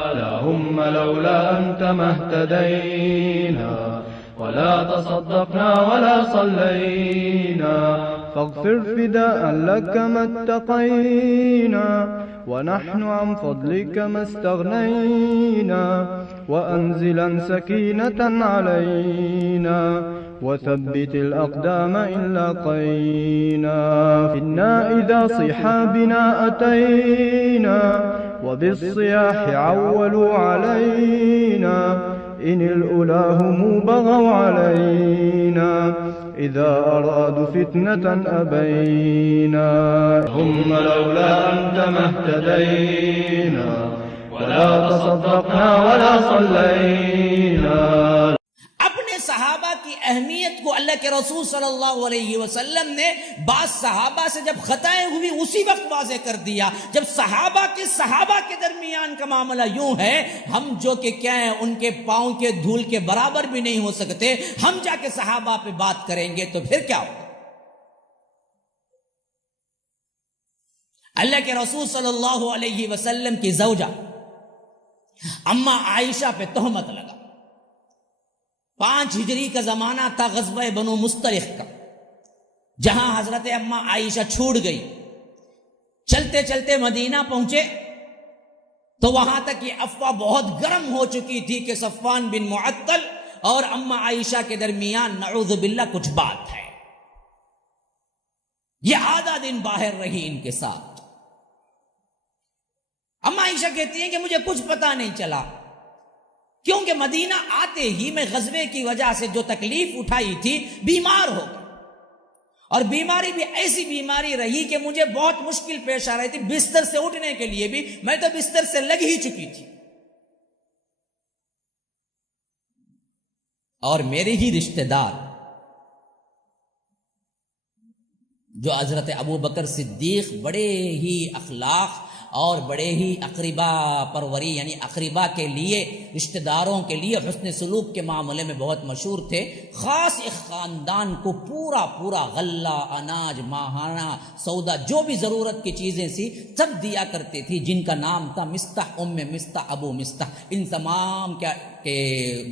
اللهم لولا أنت ما اهتدينا ولا تصدقنا ولا صلينا، فاغفر فداء لك ما اتقينا، ونحن عن فضلك ما استغنينا، وأنزلا سكينة علينا، وثبت الأقدام إن لاقينا، إنا إذا صحابنا أتينا، وبالصياح عولوا علينا، إن الأولى هم بغوا علينا، إذا أرادوا فتنة أبينا. هم لولا أنت ما اهتدينا ولا تصدقنا ولا صلينا. اپنے صحابہ کی اہمیت کو اللہ کے رسول صلی اللہ علیہ وسلم نے بعض صحابہ سے جب خطائیں ہوئی اسی وقت واضح کر دیا، جب صحابہ کے درمیان کا معاملہ یوں ہے، ہم جو کہ کیا ہیں ان کے پاؤں کے دھول کے برابر بھی نہیں ہو سکتے، ہم جا کے صحابہ پہ بات کریں گے تو پھر کیا ہوگا؟ اللہ کے رسول صلی اللہ علیہ وسلم کی زوجہ اما عائشہ پہ تہمت لگا۔ 5 ہجری کا زمانہ تھا، غزوہ بنو مستلق کا، جہاں حضرت اما عائشہ چھوٹ گئی۔ چلتے چلتے مدینہ پہنچے تو وہاں تک یہ افواہ بہت گرم ہو چکی تھی کہ صفوان بن معطل اور اما عائشہ کے درمیان نعوذ باللہ کچھ بات ہے۔ یہ آدھا دن باہر رہی ان کے ساتھ۔ اما عائشہ کہتی ہیں کہ مجھے کچھ پتا نہیں چلا، کیونکہ مدینہ آتے ہی میں غزوے کی وجہ سے جو تکلیف اٹھائی تھی بیمار ہو گئی، اور بیماری بھی ایسی بیماری رہی کہ مجھے بہت مشکل پیش آ رہی تھی، بستر سے اٹھنے کے لیے بھی میں تو بستر سے لگ ہی چکی تھی، اور میرے ہی رشتہ دار جو حضرت ابو بکر صدیق بڑے ہی اخلاق اور بڑے ہی اقربا پروری، یعنی اقربا کے لیے، رشتہ داروں کے لیے حسن سلوک کے معاملے میں بہت مشہور تھے، خاص ایک خاندان کو پورا غلہ، اناج، ماہانہ سودا، جو بھی ضرورت کی چیزیں سی سب دیا کرتے تھی، جن کا نام تھا مستح، ام مستح، ابو مستح۔ ان تمام کے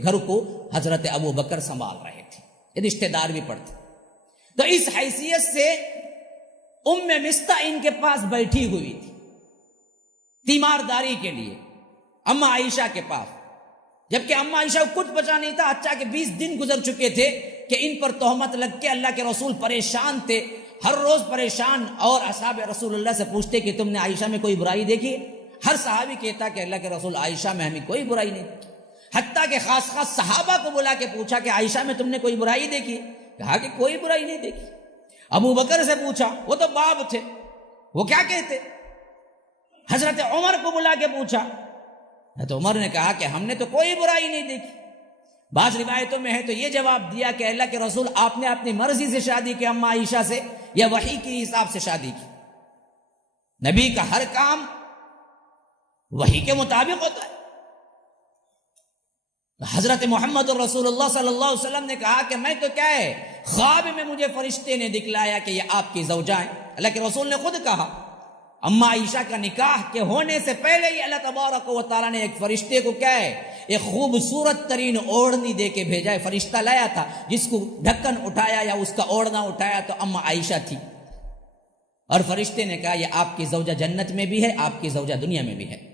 گھر کو حضرت ابو بکر سنبھال رہے تھے، یہ رشتہ دار بھی پڑتے۔ تو اس حیثیت سے ام مستح ان کے پاس بیٹھی ہوئی تھی تیمارداری کے لیے اما عائشہ کے پاس، جبکہ اما عائشہ کو کچھ بچا نہیں تھا، اچھا کہ 20 دن گزر چکے تھے کہ ان پر تہمت لگ کے اللہ کے رسول پریشان تھے، ہر روز پریشان، اور اصحاب رسول اللہ سے پوچھتے کہ تم نے عائشہ میں کوئی برائی دیکھی؟ ہر صحابی کہتا کہ اللہ کے رسول عائشہ میں ہمیں کوئی برائی نہیں دیکھی، حتیٰ کہ خاص صحابہ کو بلا کے پوچھا کہ عائشہ میں تم نے کوئی برائی دیکھی؟ کہا کہ کوئی برائی نہیں دیکھی۔ ابو بکر سے پوچھا، وہ تو باب تھے، وہ کیا کہتے؟ حضرت عمر کو بلا کے پوچھا تو عمر نے کہا کہ ہم نے تو کوئی برائی نہیں دیکھی۔ بعض روایتوں میں ہے تو یہ جواب دیا کہ اللہ کے رسول آپ نے اپنی مرضی سے شادی کی اما عائشہ سے یا وحی کے حساب سے شادی کی؟ نبی کا ہر کام وحی کے مطابق ہوتا ہے۔ حضرت محمد رسول اللہ صلی اللہ علیہ وسلم نے کہا کہ میں تو کیا ہے، خواب میں مجھے فرشتے نے دکھلایا کہ یہ آپ کی زوجہ ہیں۔ اللہ کے رسول نے خود کہا اما عائشہ کا نکاح کے ہونے سے پہلے ہی اللہ تبارک و تعالیٰ نے ایک فرشتے کو کیا ہے، ایک خوبصورت ترین اوڑھنی دے کے بھیجا ہے۔ فرشتہ لایا تھا، جس کو ڈھکن اٹھایا یا اس کا اوڑھنا اٹھایا تو اما عائشہ تھی، اور فرشتے نے کہا یہ آپ کی زوجہ جنت میں بھی ہے، آپ کی زوجہ دنیا میں بھی ہے۔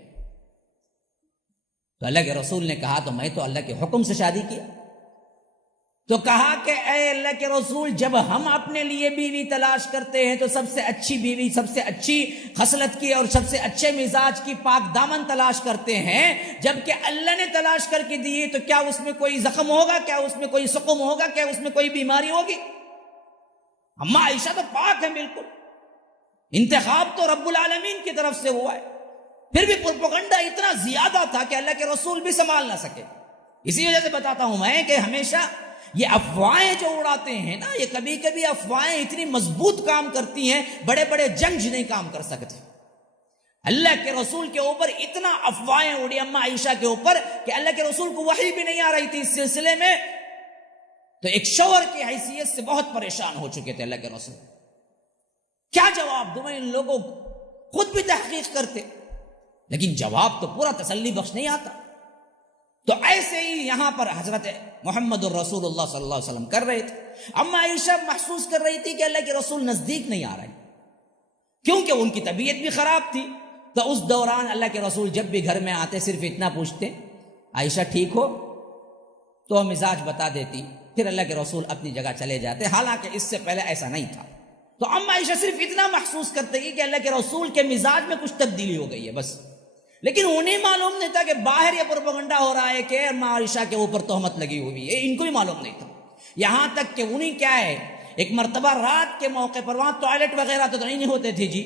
تو اللہ کے رسول نے کہا تو میں تو اللہ کے حکم سے شادی کیا۔ تو کہا کہ اے اللہ کے رسول، جب ہم اپنے لیے بیوی تلاش کرتے ہیں تو سب سے اچھی بیوی، سب سے اچھی خصلت کی اور سب سے اچھے مزاج کی پاک دامن تلاش کرتے ہیں، جبکہ اللہ نے تلاش کر کے دی تو کیا اس میں کوئی زخم ہوگا؟ کیا اس میں کوئی سقم ہوگا؟ کیا اس میں کوئی بیماری ہوگی؟ اما عائشہ تو پاک ہے بالکل، انتخاب تو رب العالمین کی طرف سے ہوا ہے، پھر بھی پروپیگنڈا اتنا زیادہ تھا کہ اللہ کے رسول بھی سنبھال نہ سکے۔ اسی وجہ سے بتاتا ہوں میں کہ ہمیشہ یہ افواہیں جو اڑاتے ہیں نا، یہ کبھی کبھی افواہیں اتنی مضبوط کام کرتی ہیں، بڑے بڑے جنگ نہیں کام کر سکتے۔ اللہ کے رسول کے اوپر اتنا افواہیں اڑی اما عائشہ کے اوپر کہ اللہ کے رسول کو وحی بھی نہیں آ رہی تھی اس سلسلے میں، تو ایک شوہر کی حیثیت سے بہت پریشان ہو چکے تھے اللہ کے رسول۔ کیا جواب دوں میں ان لوگوں؟ خود بھی تحقیق کرتے، لیکن جواب تو پورا تسلی بخش نہیں آتا. تو ایسے ہی یہاں پر حضرت محمد الرسول اللہ صلی اللہ علیہ وسلم کر رہے تھے. اما عائشہ محسوس کر رہی تھی کہ اللہ کے رسول نزدیک نہیں آ رہے، کیونکہ ان کی طبیعت بھی خراب تھی. تو اس دوران اللہ کے رسول جب بھی گھر میں آتے صرف اتنا پوچھتے، عائشہ ٹھیک ہو؟ تو مزاج بتا دیتی، پھر اللہ کے رسول اپنی جگہ چلے جاتے. حالانکہ اس سے پہلے ایسا نہیں تھا. تو اما عائشہ صرف اتنا محسوس کرتے کہ اللہ کے رسول کے مزاج میں کچھ تبدیلی ہو گئی ہے بس. لیکن انہیں معلوم نہیں تھا کہ باہر یہ پروپیگنڈا ہو رہا ہے کہ اما عائشہ کے اوپر تہمت لگی ہوئی ہے. ان کو بھی معلوم نہیں تھا. یہاں تک کہ انہیں کیا ہے، ایک مرتبہ رات کے موقع پر وہاں ٹوائلٹ وغیرہ تو نہیں ہوتے تھے جی،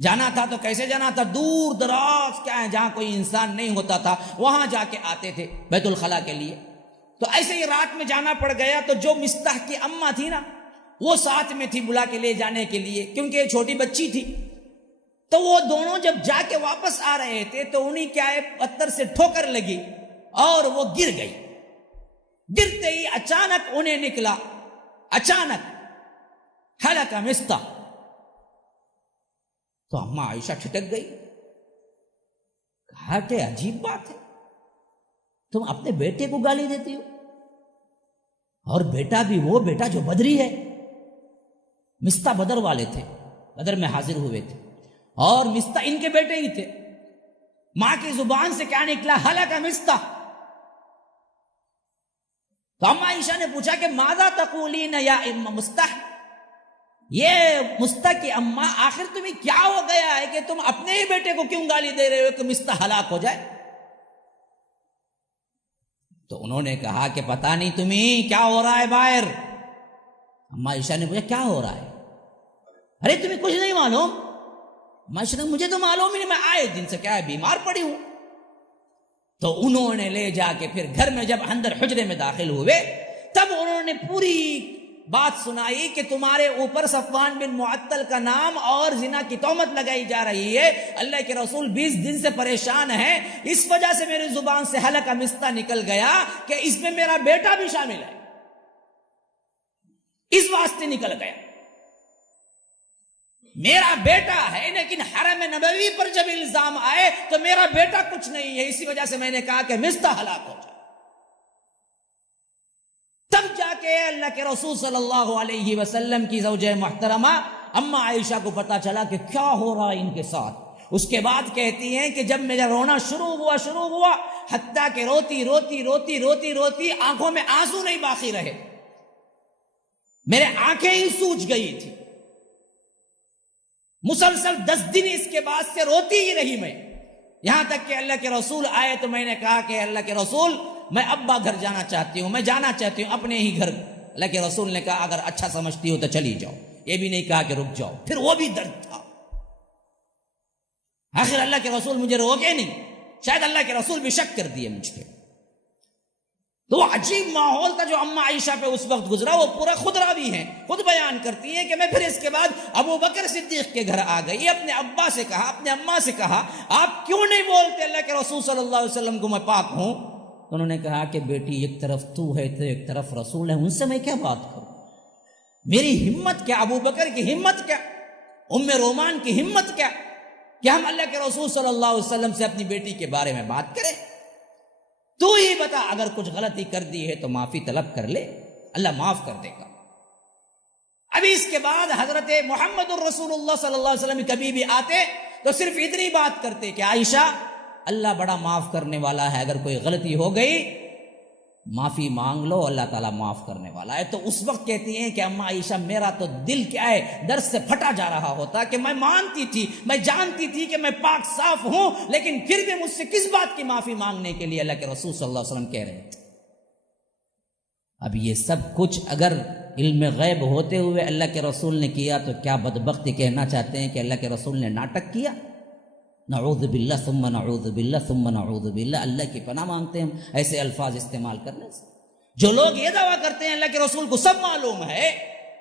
جانا تھا تو کیسے جانا تھا، دور دراز کیا ہے جہاں کوئی انسان نہیں ہوتا تھا وہاں جا کے آتے تھے بیت الخلا کے لیے. تو ایسے ہی رات میں جانا پڑ گیا. تو جو مستح کی اماں تھی نا وہ ساتھ میں تھی بلا کے لے جانے کے لیے، کیونکہ یہ چھوٹی بچی تھی. تو وہ دونوں جب جا کے واپس آ رہے تھے تو انہیں کیا ہے پتھر سے ٹھوکر لگی اور وہ گر گئی. گرتے ہی اچانک انہیں نکلا، اچانک ہلاک مستح. تو اماں عائشہ ٹھٹک گئی، کہا کہ عجیب بات ہے، تم اپنے بیٹے کو گالی دیتی ہو، اور بیٹا بھی وہ بیٹا جو بدری ہے. مستح بدر والے تھے، بدر میں حاضر ہوئے تھے، اور مستح ان کے بیٹے ہی تھے. ماں کی زبان سے کیا نکلا؟ ہلاک مستح. تو اماں عائشہ نے پوچھا کہ ماذا تقولین یا ام مستح، یہ مستح کی اماں آخر تمہیں کیا ہو گیا ہے کہ تم اپنے ہی بیٹے کو کیوں گالی دے رہے ہو کہ مستح ہلاک ہو جائے؟ تو انہوں نے کہا کہ پتہ نہیں تمہیں کیا ہو رہا ہے باہر. اماں عائشہ نے پوچھا کیا ہو رہا ہے؟ ارے تمہیں کچھ نہیں معلوم؟ اماں عائشہ نے مجھے تو معلوم ہی نہیں، میں آئے دن سے کیا ہے بیمار پڑی ہوں. تو انہوں نے لے جا کے پھر گھر میں جب اندر حجرے میں داخل ہوئے تب انہوں نے پوری بات سنائی کہ تمہارے اوپر صفوان بن معطل کا نام اور زنا کی تہمت لگائی جا رہی ہے. اللہ کے رسول 20 دن سے پریشان ہیں، اس وجہ سے میری زبان سے ہلاک مستح نکل گیا کہ اس میں میرا بیٹا بھی شامل ہے، اس واسطے نکل گیا. میرا بیٹا ہے لیکن حرم نبوی پر جب الزام آئے تو میرا بیٹا کچھ نہیں ہے، اسی وجہ سے میں نے کہا کہ مستح ہلاک ہو جائے. تب جا کے اللہ کے رسول صلی اللہ علیہ وسلم کی زوجہ محترمہ اماں عائشہ کو پتا چلا کہ کیا ہو رہا ہے ان کے ساتھ. اس کے بعد کہتی ہیں کہ جب میرا رونا شروع ہوا حتیٰ کہ روتی روتی روتی روتی روتی آنکھوں میں آنسو نہیں باقی رہے، میرے آنکھیں ہی سوج گئی تھی. مسلسل 10 دن اس کے بعد سے روتی ہی رہی میں، یہاں تک کہ اللہ کے رسول آئے تو میں نے کہا کہ اللہ کے رسول میں ابا گھر جانا چاہتی ہوں، میں جانا چاہتی ہوں اپنے ہی گھر. اللہ کے رسول نے کہا اگر اچھا سمجھتی ہو تو چلی جاؤ، یہ بھی نہیں کہا کہ رک جاؤ. پھر وہ بھی درد تھا. آخر اللہ کے رسول مجھے روکے نہیں، شاید اللہ کے رسول بھی شک کر دیے مجھ پہ. تو وہ عجیب ماحول تھا جو اماں عائشہ پہ اس وقت گزرا، وہ پورا خود راوی ہیں، خود بیان کرتی ہیں کہ میں پھر اس کے بعد ابو بکر صدیق کے گھر آ گئی. اپنے ابا سے کہا، اپنے اماں سے کہا آپ کیوں نہیں بولتے اللہ کے رسول صلی اللہ علیہ وسلم کو میں پاک ہوں؟ انہوں نے کہا کہ بیٹی ایک طرف تو ہے تو ایک طرف رسول ہے، ان سے میں کیا بات کروں؟ میری ہمت کیا، ابو بکر کی ہمت کیا، ام رومان کی ہمت کیا کہ ہم اللہ کے رسول صلی اللہ علیہ وسلم سے اپنی بیٹی کے بارے میں بات کریں؟ تو ہی بتا، اگر کچھ غلطی کر دی ہے تو معافی طلب کر لے، اللہ معاف کر دے گا. ابھی اس کے بعد حضرت محمد الرسول اللہ صلی اللہ علیہ وسلم کبھی بھی آتے تو صرف اتنی بات کرتے کہ عائشہ اللہ بڑا معاف کرنے والا ہے، اگر کوئی غلطی ہو گئی معافی مانگ لو، اللہ تعالیٰ معاف کرنے والا ہے. تو اس وقت کہتی ہیں کہ اماں عائشہ میرا تو دل کیا ہے درد سے پھٹا جا رہا ہوتا کہ میں مانتی تھی، میں جانتی تھی کہ میں پاک صاف ہوں، لیکن پھر بھی مجھ سے کس بات کی معافی مانگنے کے لیے اللہ کے رسول صلی اللہ علیہ وسلم کہہ رہے تھے. اب یہ سب کچھ اگر علم غیب ہوتے ہوئے اللہ کے رسول نے کیا تو کیا بدبختی کہنا چاہتے ہیں کہ اللہ کے رسول نے ناٹک کیا؟ نعوذ باللہ ثم نعوذ باللہ ثم نعوذ باللہ. اللہ کی پناہ مانگتے ہیں ہم ایسے الفاظ استعمال کرنے سے. جو لوگ یہ دعویٰ کرتے ہیں اللہ کے رسول کو سب معلوم ہے،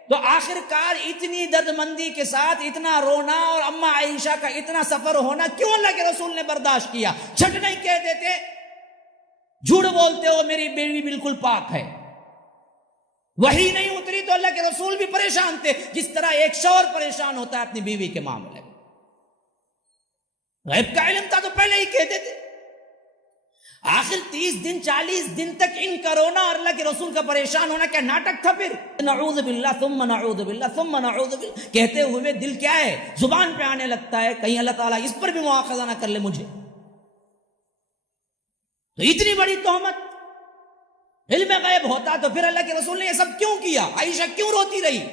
تو آخر کار اتنی درد مندی کے ساتھ اتنا رونا اور اماں عائشہ کا اتنا سفر ہونا کیوں اللہ کے رسول نے برداشت کیا؟ چھٹ نہیں کہہ دیتے، جھوٹ بولتے ہو میری بیوی بالکل پاک ہے. وہی نہیں اتری تو اللہ کے رسول بھی پریشان تھے، جس طرح ایک شوہر پریشان ہوتا ہے اپنی بیوی کے معاملے میں. غیب کا علم تھا تو پہلے ہی کہتے تھے. آخر 30 دن 40 دن تک ان کا رونا اور اللہ کے رسول کا پریشان ہونا کیا ناٹک تھا؟ پھر نعوذ باللہ ثم نعوذ باللہ ثم نعوذ باللہ کہتے ہوئے دل کیا ہے زبان پہ آنے لگتا ہے کہیں اللہ تعالیٰ اس پر بھی مواخذہ نہ کر لے مجھے. تو اتنی بڑی تہمت، علم غیب ہوتا تو پھر اللہ کے رسول نے یہ سب کیوں کیا؟ عائشہ کیوں روتی رہی؟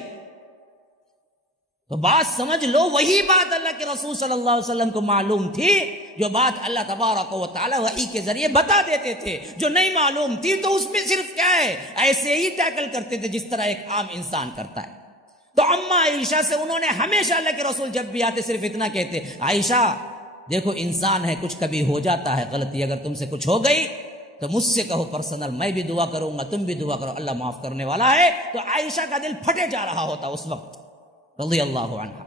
تو بات سمجھ لو، وہی بات اللہ کے رسول صلی اللہ علیہ وسلم کو معلوم تھی جو بات اللہ تبارک و تعالی وحی کے ذریعے بتا دیتے تھے. جو نہیں معلوم تھی تو اس میں صرف کیا ہے ایسے ہی ٹیکل کرتے تھے جس طرح ایک عام انسان کرتا ہے. تو اما عائشہ سے انہوں نے ہمیشہ اللہ کے رسول جب بھی آتے صرف اتنا کہتے، عائشہ دیکھو انسان ہے کچھ کبھی ہو جاتا ہے غلطی، اگر تم سے کچھ ہو گئی تو مجھ سے کہو پرسنل، میں بھی دعا کروں گا تم بھی دعا کرو، اللہ معاف کرنے والا ہے. تو عائشہ کا دل پھٹے جا رہا ہوتا اس وقت رضی اللہ عنہ.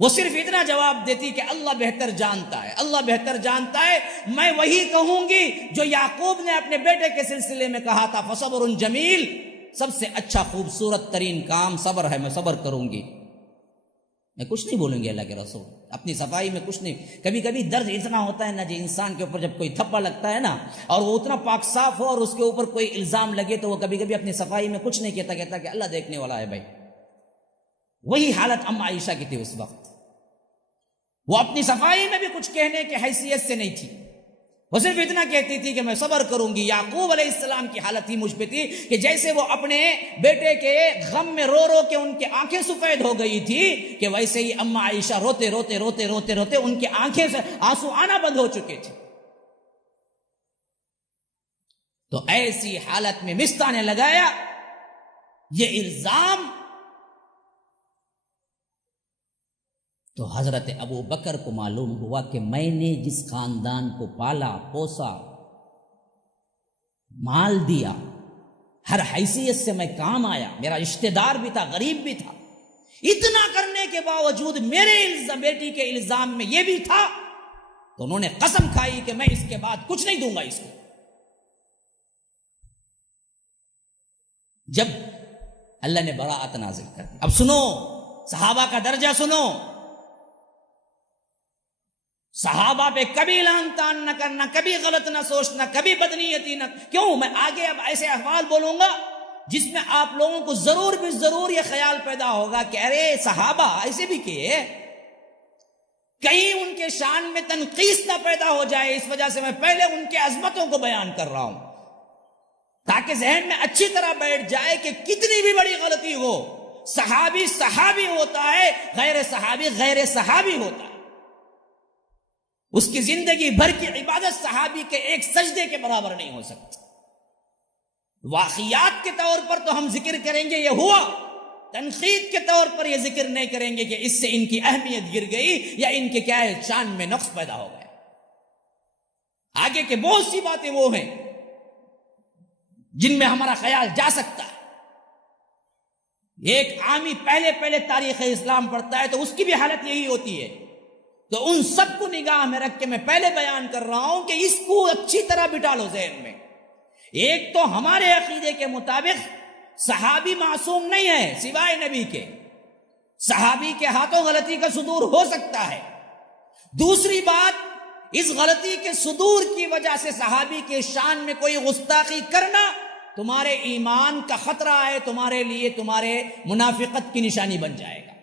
وہ صرف اتنا جواب دیتی کہ اللہ بہتر جانتا ہے، اللہ بہتر جانتا ہے. میں وہی کہوں گی جو یعقوب نے اپنے بیٹے کے سلسلے میں کہا تھا، فصبر جمیل، سب سے اچھا خوبصورت ترین کام صبر ہے، میں صبر کروں گی، میں کچھ نہیں بولوں گی. اللہ کے رسول اپنی صفائی میں کچھ نہیں. کبھی کبھی درد اتنا ہوتا ہے نا جی انسان کے اوپر، جب کوئی تھپا لگتا ہے نا اور وہ اتنا پاک صاف ہو اور اس کے اوپر کوئی الزام لگے تو وہ کبھی کبھی اپنی صفائی میں کچھ نہیں کہتا کہ اللہ دیکھنے والا ہے. بھائی وہی حالت ام عائشہ کی تھی اس وقت. وہ اپنی صفائی میں بھی کچھ کہنے کی حیثیت سے نہیں تھی، وہ صرف اتنا کہتی تھی کہ میں صبر کروں گی. یعقوب علیہ السلام کی حالت ہی مجھ پہ تھی کہ جیسے وہ اپنے بیٹے کے غم میں رو رو کے ان کی آنکھیں سفید ہو گئی تھی کہ ویسے ہی اما عائشہ روتے روتے روتے روتے روتے ان کی آنکھیں سے آنسو آنا بند ہو چکے تھے. تو ایسی حالت میں مستہ نے لگایا یہ الزام. تو حضرت ابو بکر کو معلوم ہوا کہ میں نے جس خاندان کو پالا پوسا مال دیا، ہر حیثیت سے میں کام آیا، میرا رشتہ دار بھی تھا غریب بھی تھا، اتنا کرنے کے باوجود میرے بیٹی کے الزام میں یہ بھی تھا. تو انہوں نے قسم کھائی کہ میں اس کے بعد کچھ نہیں دوں گا اس کو. جب اللہ نے براءت نازل کر دی. اب سنو صحابہ کا درجہ سنو. صحابہ پہ کبھی لعن طعن نہ کرنا، کبھی غلط نہ سوچنا، کبھی بدنیتی نہ. کیوں؟ میں آگے اب ایسے احوال بولوں گا جس میں آپ لوگوں کو ضرور یہ خیال پیدا ہوگا کہ ارے صحابہ ایسے بھی کیے، کہیں ان کے شان میں تنقیص نہ پیدا ہو جائے. اس وجہ سے میں پہلے ان کے عظمتوں کو بیان کر رہا ہوں تاکہ ذہن میں اچھی طرح بیٹھ جائے کہ کتنی بھی بڑی غلطی ہو صحابی صحابی ہوتا ہے، غیر صحابی غیر صحابی ہوتا ہے. اس کی زندگی بھر کی عبادت صحابی کے ایک سجدے کے برابر نہیں ہو سکتی. واقعات کے طور پر تو ہم ذکر کریں گے یہ ہوا، تنقید کے طور پر یہ ذکر نہیں کریں گے کہ اس سے ان کی اہمیت گر گئی یا ان کے کیا ہے شان میں نقص پیدا ہو گیا. آگے کے بہت سی باتیں وہ ہیں جن میں ہمارا خیال جا سکتا ہے. ایک عامی پہلے تاریخ اسلام پڑھتا ہے تو اس کی بھی حالت یہی ہوتی ہے. تو ان سب کو نگاہ میں رکھ کے میں پہلے بیان کر رہا ہوں کہ اس کو اچھی طرح بٹھا لو ذہن میں. ایک تو ہمارے عقیدے کے مطابق صحابی معصوم نہیں ہے سوائے نبی کے، صحابی کے ہاتھوں غلطی کا صدور ہو سکتا ہے. دوسری بات، اس غلطی کے صدور کی وجہ سے صحابی کے شان میں کوئی گستاخی کرنا تمہارے ایمان کا خطرہ ہے، تمہارے لیے تمہارے منافقت کی نشانی بن جائے گا.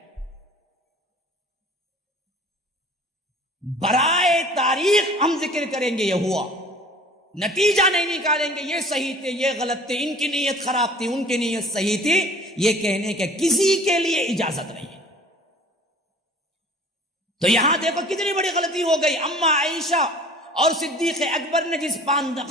برائے تاریخ ہم ذکر کریں گے یہ ہوا، نتیجہ نہیں نکالیں گے یہ صحیح تھے یہ غلط تھے، ان کی نیت خراب تھی ان کی نیت صحیح تھی، یہ کہنے کے کسی کے لیے اجازت نہیں ہے. تو یہاں دیکھو کتنی بڑی غلطی ہو گئی. اما عائشہ اور صدیق اکبر نے جس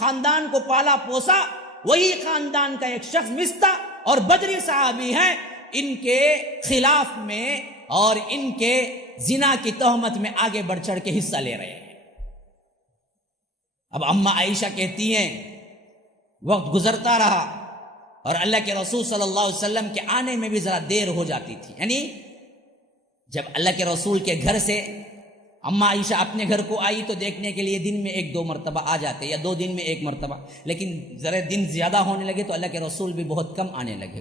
خاندان کو پالا پوسا وہی خاندان کا ایک شخص مستہ اور بدری صحابی ہیں، ان کے خلاف میں اور ان کے زنا کی تہمت میں آگے بڑھ چڑھ کے حصہ لے رہے ہیں. اب اما عائشہ کہتی ہیں وقت گزرتا رہا اور اللہ کے رسول صلی اللہ علیہ وسلم کے آنے میں بھی ذرا دیر ہو جاتی تھی. یعنی جب اللہ کے رسول کے گھر سے اما عائشہ اپنے گھر کو آئی تو دیکھنے کے لیے دن میں 1-2 مرتبہ آ جاتے یا 2 دن میں 1 مرتبہ، لیکن ذرا دن زیادہ ہونے لگے تو اللہ کے رسول بھی بہت کم آنے لگے.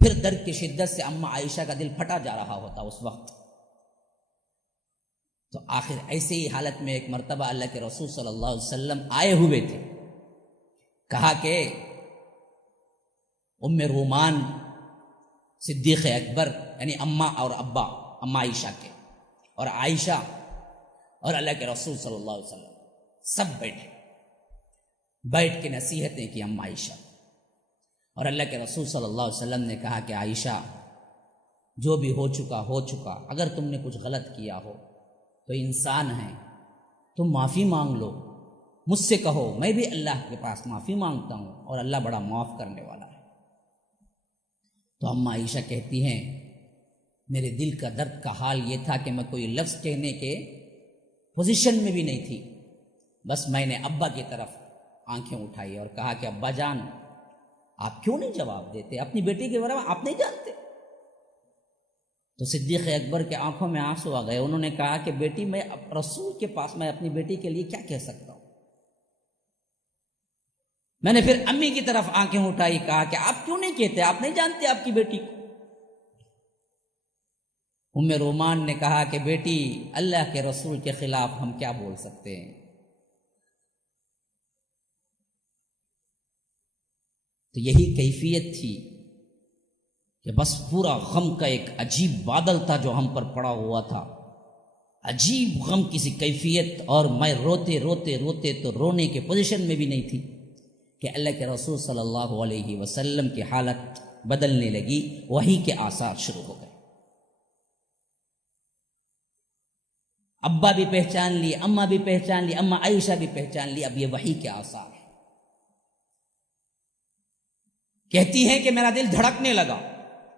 پھر درد کی شدت سے اما عائشہ کا دل پھٹا جا رہا ہوتا اس وقت. تو آخر ایسے ہی حالت میں ایک مرتبہ اللہ کے رسول صلی اللہ علیہ وسلم آئے ہوئے تھے. کہا کہ ام رومان صدیق اکبر یعنی اماں اور ابا، اماں عائشہ کے اور عائشہ اور اللہ کے رسول صلی اللہ علیہ وسلم سب بیٹھ کے نصیحتیں کی اماں عائشہ. اور اللہ کے رسول صلی اللہ علیہ وسلم نے کہا کہ عائشہ جو بھی ہو چکا، اگر تم نے کچھ غلط کیا ہو تو انسان ہیں، تم معافی مانگ لو، مجھ سے کہو، میں بھی اللہ کے پاس معافی مانگتا ہوں اور اللہ بڑا معاف کرنے والا ہے. تو اماں عائشہ کہتی ہیں میرے دل کا درد کا حال یہ تھا کہ میں کوئی لفظ کہنے کے پوزیشن میں بھی نہیں تھی. بس میں نے ابا کی طرف آنکھیں اٹھائی اور کہا کہ ابا جان آپ کیوں نہیں جواب دیتے؟ اپنی بیٹی کے بارے میں آپ نہیں جانتے؟ تو صدیق اکبر کے آنکھوں میں آنسو آ گئے. انہوں نے کہا کہ بیٹی میں رسول کے پاس میں اپنی بیٹی کے لیے کیا کہہ سکتا ہوں؟ میں نے پھر امی کی طرف آنکھیں اٹھائی، کہا کہ آپ کیوں نہیں کہتے؟ آپ نہیں جانتے آپ کی بیٹی کو؟ ام رومان نے کہا کہ بیٹی اللہ کے رسول کے خلاف ہم کیا بول سکتے ہیں؟ تو یہی کیفیت تھی کہ بس پورا غم کا ایک عجیب بادل تھا جو ہم پر پڑا ہوا تھا، عجیب غم کی سی کیفیت. اور میں روتے روتے روتے تو رونے کے پوزیشن میں بھی نہیں تھی کہ اللہ کے رسول صلی اللہ علیہ وسلم کی حالت بدلنے لگی، وحی کے آثار شروع ہو گئے. ابا بھی پہچان لی، اماں بھی پہچان لی، اماں عائشہ بھی پہچان لی، اب یہ وحی کے آثار ہیں. کہتی ہیں کہ میرا دل دھڑکنے لگا،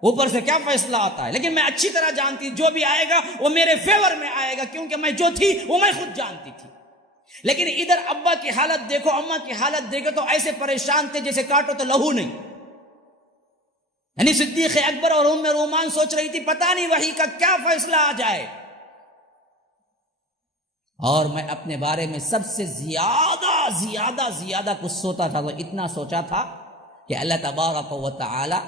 اوپر سے کیا فیصلہ آتا ہے، لیکن میں اچھی طرح جانتی جو بھی آئے گا وہ میرے فیور میں آئے گا، کیونکہ میں جو تھی وہ میں خود جانتی تھی. لیکن ادھر ابا کی حالت دیکھو، اماں کی حالت دیکھو تو ایسے پریشان تھے جیسے کاٹو تو لہو نہیں. یعنی صدیق اکبر اور ام رومان سوچ رہی تھی پتہ نہیں وحی کا کیا فیصلہ آ جائے. اور میں اپنے بارے میں سب سے زیادہ کچھ سوچا تھا، تو اتنا سوچا تھا کہ اللہ تبارک و تعالی